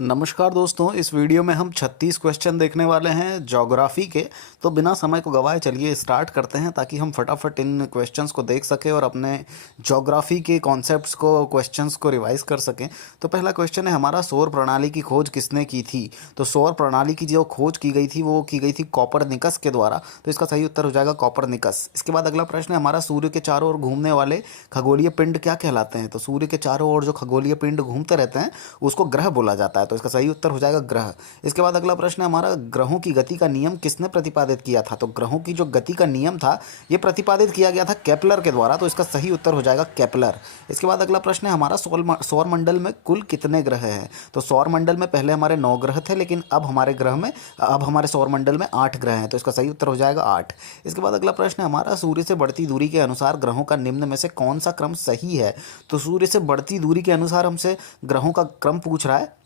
नमस्कार दोस्तों, इस वीडियो में हम 36 क्वेश्चन देखने वाले हैं ज्योग्राफी के। तो बिना समय को गवाए चलिए स्टार्ट करते हैं ताकि हम फटाफट इन क्वेश्चंस को देख सकें और अपने ज्योग्राफी के कॉन्सेप्ट्स को क्वेश्चंस को रिवाइज कर सकें। तो पहला क्वेश्चन है हमारा, सौर प्रणाली की खोज किसने की थी? तो सौर प्रणाली की जो खोज की गई थी वो की गई थी कॉपरनिकस के द्वारा। तो इसका सही उत्तर हो जाएगा कॉपरनिकस। इसके बाद अगला प्रश्न है हमारा, सूर्य के चारों ओर घूमने वाले खगोलीय पिंड क्या कहलाते हैं? तो सूर्य के चारों ओर जो खगोलीय पिंड घूमते रहते हैं उसको ग्रह बोला जाता है। तो इसका सही उत्तर हो जाएगा ग्रह। इसके बाद अगला प्रश्न है हमारा, ग्रहों की गति का नियम किसने प्रतिपादित किया था? तो ग्रहों की जो गति का नियम था ये प्रतिपादित किया गया था केपलर के द्वारा। तो इसका सही उत्तर हो जाएगा केपलर। इसके बाद अगला प्रश्न है हमारा, सौर मंडल में कुल कितने ग्रह हैं? तो सौर मंडल में पहले हमारे 9 ग्रह थे, लेकिन अब हमारे सौर मंडल में 8 ग्रह हैं। तो इसका सही उत्तर हो जाएगा 8। इसके बाद अगला प्रश्न है हमारा, सूर्य से बढ़ती दूरी के अनुसार ग्रहों का निम्न में से कौन सा क्रम सही है? तो सूर्य से बढ़ती दूरी के अनुसार हमसे ग्रहों का क्रम पूछ रहा है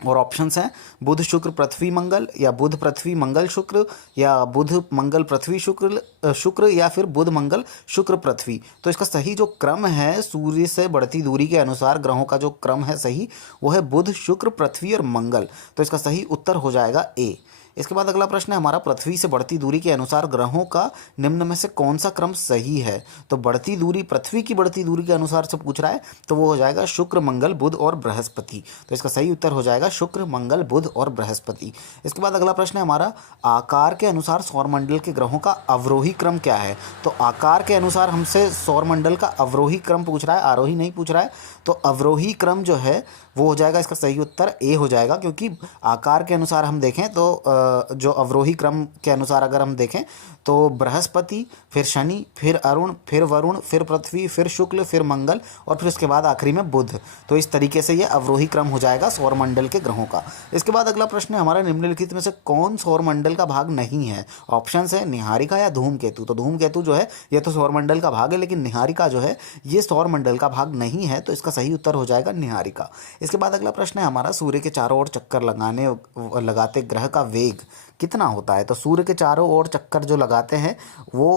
और ऑप्शंस हैं बुध शुक्र पृथ्वी मंगल, या बुध पृथ्वी मंगल शुक्र, या बुध मंगल पृथ्वी शुक्र या फिर बुध मंगल शुक्र पृथ्वी। तो इसका सही जो क्रम है सूर्य से बढ़ती दूरी के अनुसार ग्रहों का जो क्रम है सही, वो है बुध शुक्र पृथ्वी और मंगल। तो इसका सही उत्तर हो जाएगा ए। इसके बाद अगला प्रश्न है हमारा, पृथ्वी से बढ़ती दूरी के अनुसार ग्रहों का निम्न में से कौन सा क्रम सही है? तो बढ़ती दूरी, पृथ्वी की बढ़ती दूरी के अनुसार से पूछ रहा है, तो वो हो जाएगा शुक्र मंगल बुध और बृहस्पति। तो इसका सही उत्तर हो जाएगा शुक्र मंगल बुध और बृहस्पति। इसके बाद अगला प्रश्न है हमारा, आकार के अनुसार सौरमंडल के ग्रहों का अवरोही क्रम क्या है? तो आकार के अनुसार हमसे सौरमंडल का अवरोही क्रम पूछ रहा है, आरोही नहीं पूछ रहा है। तो अवरोही क्रम जो है वो हो जाएगा, इसका सही उत्तर ए हो जाएगा, क्योंकि आकार के अनुसार हम देखें तो जो अवरोही क्रम के अनुसार अगर हम देखें तो बृहस्पति, फिर शनि, फिर अरुण, फिर वरुण, फिर पृथ्वी, फिर शुक्ल, फिर मंगल और फिर उसके बाद आखिरी में बुध। तो इस तरीके से ये अवरोही क्रम हो जाएगा सौरमंडल के ग्रहों का। इसके बाद अगला प्रश्न है हमारा, निम्नलिखित में से कौन सौरमंडल का भाग नहीं है? ऑप्शंस है निहारिका या धूमकेतु। तो धूमकेतु जो है ये तो सौरमंडल का भाग है, लेकिन निहारिका जो है ये सौरमंडल का भाग नहीं है। तो इसका सही उत्तर हो जाएगा निहारिका। इसके बाद अगला प्रश्न है हमारा, सूर्य के चारों ओर चक्कर लगाते ग्रह का वेग कितना होता है? तो सूर्य के चारों ओर चक्कर जो लगाते हैं वो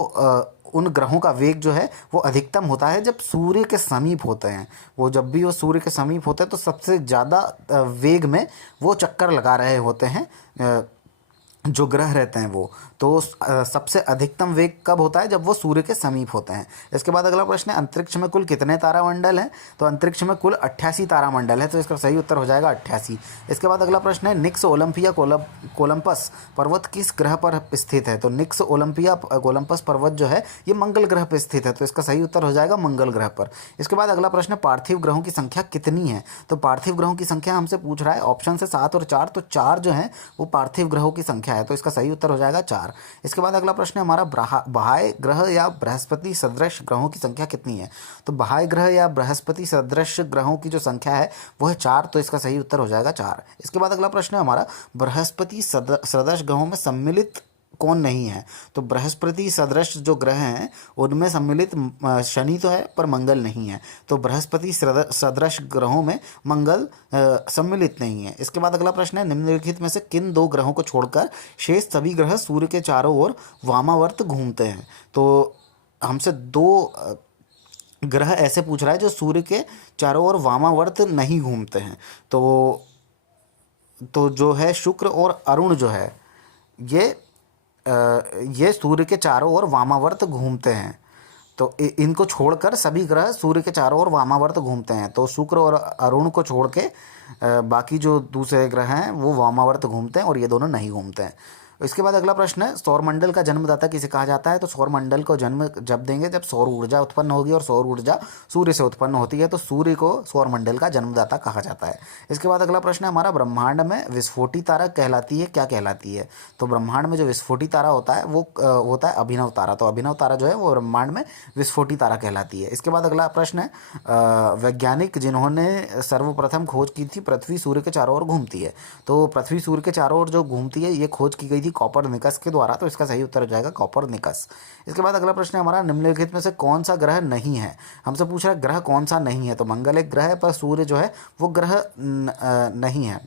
उन ग्रहों का वेग जो है वो अधिकतम होता है जब सूर्य के समीप होते हैं। वो जब भी वो सूर्य के समीप होते हैं तो सबसे ज़्यादा वेग में वो चक्कर लगा रहे होते हैं जो ग्रह रहते हैं वो। तो सबसे अधिकतम वेग कब होता है? जब वो सूर्य के समीप होते हैं। इसके बाद अगला प्रश्न है, अंतरिक्ष में कुल कितने तारामंडल हैं? तो अंतरिक्ष में कुल 88 तारामंडल है। तो इसका सही उत्तर हो जाएगा 88। इसके बाद अगला प्रश्न है, निक्स ओलंपिया कोलंपस पर्वत किस ग्रह पर स्थित है? तो निक्स ओलंपिया कोलंपस पर्वत जो है ये मंगल ग्रह पर स्थित है। तो इसका सही उत्तर हो जाएगा मंगल ग्रह पर। इसके बाद अगला प्रश्न है, पार्थिव ग्रहों की संख्या कितनी है? तो पार्थिव ग्रहों की संख्या हमसे पूछ रहा है, ऑप्शन से 7 और 4। तो 4 जो है वो पार्थिव ग्रहों की संख्या है। तो इसका सही उत्तर हो जाएगा 4। इसके बाद अगला प्रश्न है हमारा, बाह्य ग्रह या बृहस्पति सदृश ग्रहों की संख्या कितनी है? तो बाह्य ग्रह या बृहस्पति सदृश ग्रहों की जो संख्या है वो है 4। तो इसका सही उत्तर हो जाएगा 4। इसके बाद अगला प्रश्न है हमारा, बृहस्पति सदृश ग्रहों में सम्मिलित कौन नहीं है? तो बृहस्पति सदृश जो ग्रह हैं उनमें सम्मिलित शनि तो है पर मंगल नहीं है। तो बृहस्पति सदृश ग्रहों में मंगल सम्मिलित नहीं है। इसके बाद अगला प्रश्न है, निम्नलिखित में से किन 2 ग्रहों को छोड़कर शेष सभी ग्रह सूर्य के चारों ओर वामावर्त घूमते हैं? तो हमसे 2 ग्रह ऐसे पूछ रहा है जो सूर्य के चारों ओर वामावर्त नहीं घूमते हैं। तो जो है शुक्र और अरुण जो है ये सूर्य के चारों ओर वामावर्त घूमते हैं। तो इनको छोड़कर सभी ग्रह सूर्य के चारों ओर वामावर्त घूमते हैं। तो शुक्र और अरुण को छोड़ के बाकी जो दूसरे ग्रह हैं वो वामावर्त घूमते हैं और ये दोनों नहीं घूमते हैं। इसके बाद अगला प्रश्न है, सौरमंडल का जन्मदाता किसे कहा जाता है? तो सौरमंडल को जन्म जब देंगे जब सौर ऊर्जा उत्पन्न होगी, और सौर ऊर्जा सूर्य से उत्पन्न होती है। तो सूर्य को सौरमंडल का जन्मदाता कहा जाता है। इसके बाद अगला प्रश्न है हमारा, ब्रह्मांड में विस्फोटी तारा कहलाती है क्या कहलाती है? तो ब्रह्मांड में जो विस्फोटी तारा होता है वो होता है अभिनव तारा। तो अभिनव तारा जो है वो ब्रह्मांड में विस्फोटी तारा कहलाती है। इसके बाद अगला प्रश्न है, वैज्ञानिक जिन्होंने सर्वप्रथम खोज की थी पृथ्वी सूर्य के चारों ओर घूमती है। तो पृथ्वी सूर्य के चारों ओर जो घूमती है ये खोज की गई कॉपरनिकस के द्वारा। तो इसका सही उत्तर हो जाएगा कॉपरनिकस। इसके बाद अगला प्रश्न है हमारा, निम्नलिखित में से कौन सा ग्रह नहीं है? हमसे पूछ रहा है ग्रह कौन सा नहीं है। तो मंगल एक ग्रह है पर सूर्य जो है वो ग्रह नहीं है।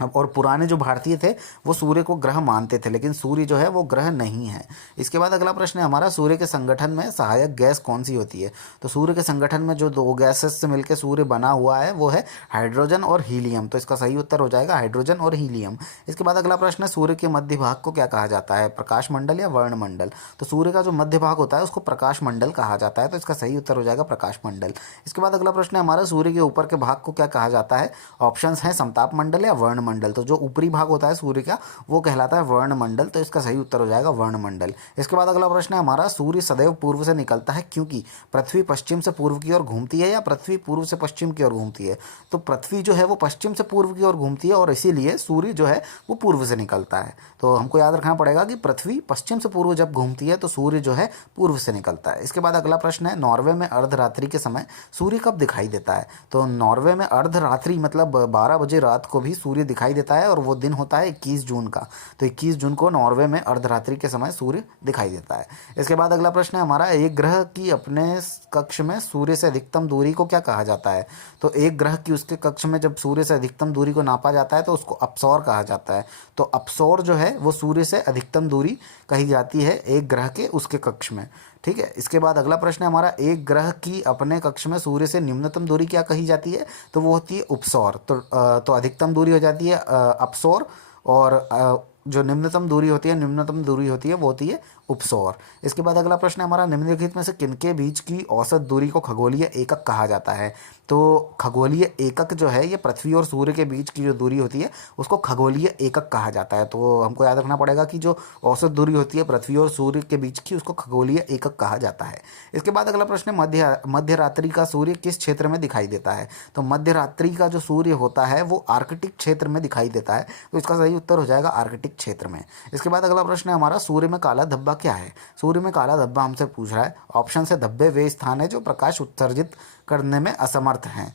अब और पुराने जो भारतीय थे वो सूर्य को ग्रह मानते थे, लेकिन सूर्य जो है वो ग्रह नहीं है। इसके बाद अगला प्रश्न है हमारा, सूर्य के संगठन में सहायक गैस कौन सी होती है? तो सूर्य के संगठन में जो दो गैसेस से मिलकर सूर्य बना हुआ है वो है हाइड्रोजन और हीलियम। तो इसका सही उत्तर हो जाएगा हाइड्रोजन और हीलियम। इसके बाद अगला प्रश्न है, सूर्य के मध्य भाग को क्या कहा जाता है? प्रकाश मंडल या वर्णमंडल? तो सूर्य का जो मध्य भाग होता है उसको प्रकाश मंडल कहा जाता है। तो इसका सही उत्तर हो जाएगा प्रकाश मंडल। इसके बाद अगला प्रश्न है हमारा, सूर्य के ऊपर के भाग को क्या कहा जाता है? ऑप्शंस हैं समताप मंडल या वर्णमंडल। तो जो ऊपरी भाग होता है सूर्य का वो कहलाता है वर्णमंडल। तो इसका सही उत्तर हो जाएगा वर्णमंडल। इसके बाद अगला प्रश्न है हमारा, सूर्य सदैव पूर्व से निकलता है क्योंकि पृथ्वी पश्चिम से पूर्व की ओर घूमती है या पृथ्वी पूर्व से पश्चिम की ओर घूमती है? तो पृथ्वी जो है वो पश्चिम से पूर्व की ओर घूमती है और इसीलिए सूर्य जो है वो पूर्व से निकलता है। तो हमको याद रखना पड़ेगा कि पृथ्वी पश्चिम से पूर्व जब घूमती है तो सूर्य जो है पूर्व से निकलता है। इसके बाद अगला प्रश्न है, नॉर्वे में अर्धरात्रि के समय सूर्य कब दिखाई देता है? तो नॉर्वे में अर्धरात्रि मतलब 12 बजे रात को भी सूर्य दिखाई देता है और वो दिन होता है 21 जून का। तो 21 जून को नॉर्वे में अर्धरात्रि के समय सूर्य दिखाई देता है। इसके बाद अगला प्रश्न है हमारा, एक ग्रह की अपने कक्ष में सूर्य से अधिकतम दूरी को क्या कहा जाता है? तो एक ग्रह की उसके कक्ष में जब सूर्य से अधिकतम दूरी को नापा जाता है तो उसको अपसौर कहा जाता है। तो अपसौर जो है वो सूर्य से अधिकतम दूरी कही जाती है एक ग्रह के उसके कक्ष में। ठीक है। इसके बाद अगला प्रश्न है हमारा, एक ग्रह की अपने कक्ष में सूर्य से निम्नतम दूरी क्या कही जाती है? तो वो होती है उपसौर। तो अधिकतम दूरी हो जाती है अपसौर और जो निम्नतम दूरी होती है वो होती है उपसौर। इसके बाद अगला प्रश्न है हमारा, निम्नलिखित में से किनके बीच की औसत दूरी को खगोलीय एकक कहा जाता है? तो खगोलीय एकक जो है ये पृथ्वी और सूर्य के बीच की जो दूरी होती है उसको खगोलीय एकक कहा जाता है। तो हमको याद रखना पड़ेगा कि जो औसत दूरी होती है पृथ्वी और सूर्य के बीच की उसको खगोलीय एकक कहा जाता है। इसके बाद अगला प्रश्न है, मध्य रात्रि का सूर्य किस क्षेत्र में दिखाई देता है? तो मध्य रात्रि का जो सूर्य होता है वो आर्कटिक क्षेत्र में दिखाई देता है। तो इसका सही उत्तर हो जाएगा आर्कटिक क्षेत्र में। इसके बाद अगला प्रश्न है हमारा, सूर्य में काला धब्बा क्या है? सूर्य में काला धब्बा हमसे पूछ रहा है। ऑप्शन से धब्बे वे स्थान है जो प्रकाश उत्सर्जित करने में असमर्थ हैं।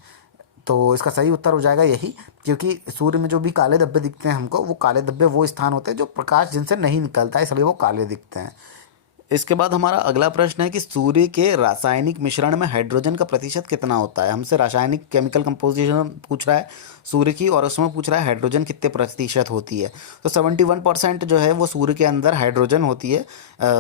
तो इसका सही उत्तर हो जाएगा यही, क्योंकि सूर्य में जो भी काले धब्बे दिखते हैं हमको, वो काले धब्बे वो स्थान होते हैं जो प्रकाश जिनसे नहीं निकलता है, इसलिए वो काले दिखते हैं। इसके बाद हमारा अगला प्रश्न है कि सूर्य के रासायनिक मिश्रण में हाइड्रोजन का प्रतिशत कितना होता है? हमसे रासायनिक केमिकल कंपोजिशन पूछ रहा है सूर्य की और उसमें पूछ रहा है हाइड्रोजन कितने प्रतिशत होती है। तो 71% जो है वो सूर्य के अंदर हाइड्रोजन होती है।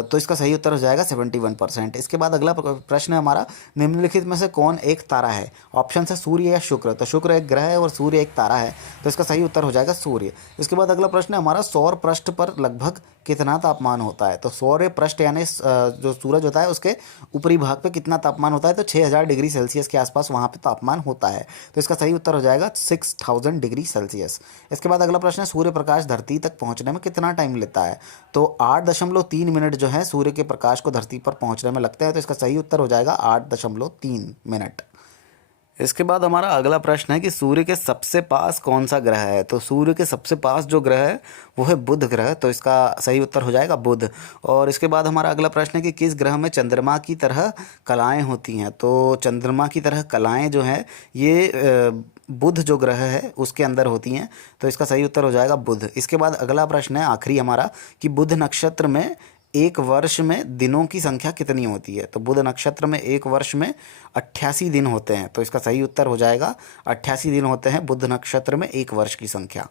तो इसका सही उत्तर हो जाएगा 71%। इसके बाद अगला प्रश्न है हमारा, निम्नलिखित में से कौन एक तारा है? ऑप्शन है सूर्य या शुक्र। तो शुक्र एक ग्रह है और सूर्य एक तारा है। तो इसका सही उत्तर हो जाएगा सूर्य। इसके बाद अगला प्रश्न है हमारा, सौर पृष्ठ पर लगभग कितना तापमान होता है? तो सौर पृष्ठ यानी जो सूरज होता है उसके ऊपरी भाग पे कितना तापमान होता है? तो 6000 डिग्री सेल्सियस के आसपास वहाँ पे तापमान होता है। तो इसका सही उत्तर हो जाएगा 6000 डिग्री सेल्सियस। इसके बाद अगला प्रश्न है, सूर्य प्रकाश धरती तक पहुँचने में कितना टाइम लेता है? तो 8.3 मिनट जो है सूर्य के प्रकाश को धरती पर पहुँचने में लगता है। तो इसका सही उत्तर हो जाएगा 8.3 मिनट। इसके बाद हमारा अगला प्रश्न है कि सूर्य के सबसे पास कौन सा ग्रह है? तो सूर्य के सबसे पास जो ग्रह है वो है बुध ग्रह। तो इसका सही उत्तर हो जाएगा बुध। और इसके बाद हमारा अगला प्रश्न है कि किस ग्रह में चंद्रमा की तरह कलाएं होती हैं? तो चंद्रमा की तरह कलाएं जो हैं ये बुध जो ग्रह है उसके अंदर होती हैं। तो इसका सही उत्तर हो जाएगा बुध। इसके बाद अगला प्रश्न है आखिरी हमारा कि बुध नक्षत्र में एक वर्ष में दिनों की संख्या कितनी होती है? तो बुध नक्षत्र में एक वर्ष में 88 दिन होते हैं। तो इसका सही उत्तर हो जाएगा 88 दिन होते हैं बुध नक्षत्र में एक वर्ष की संख्या।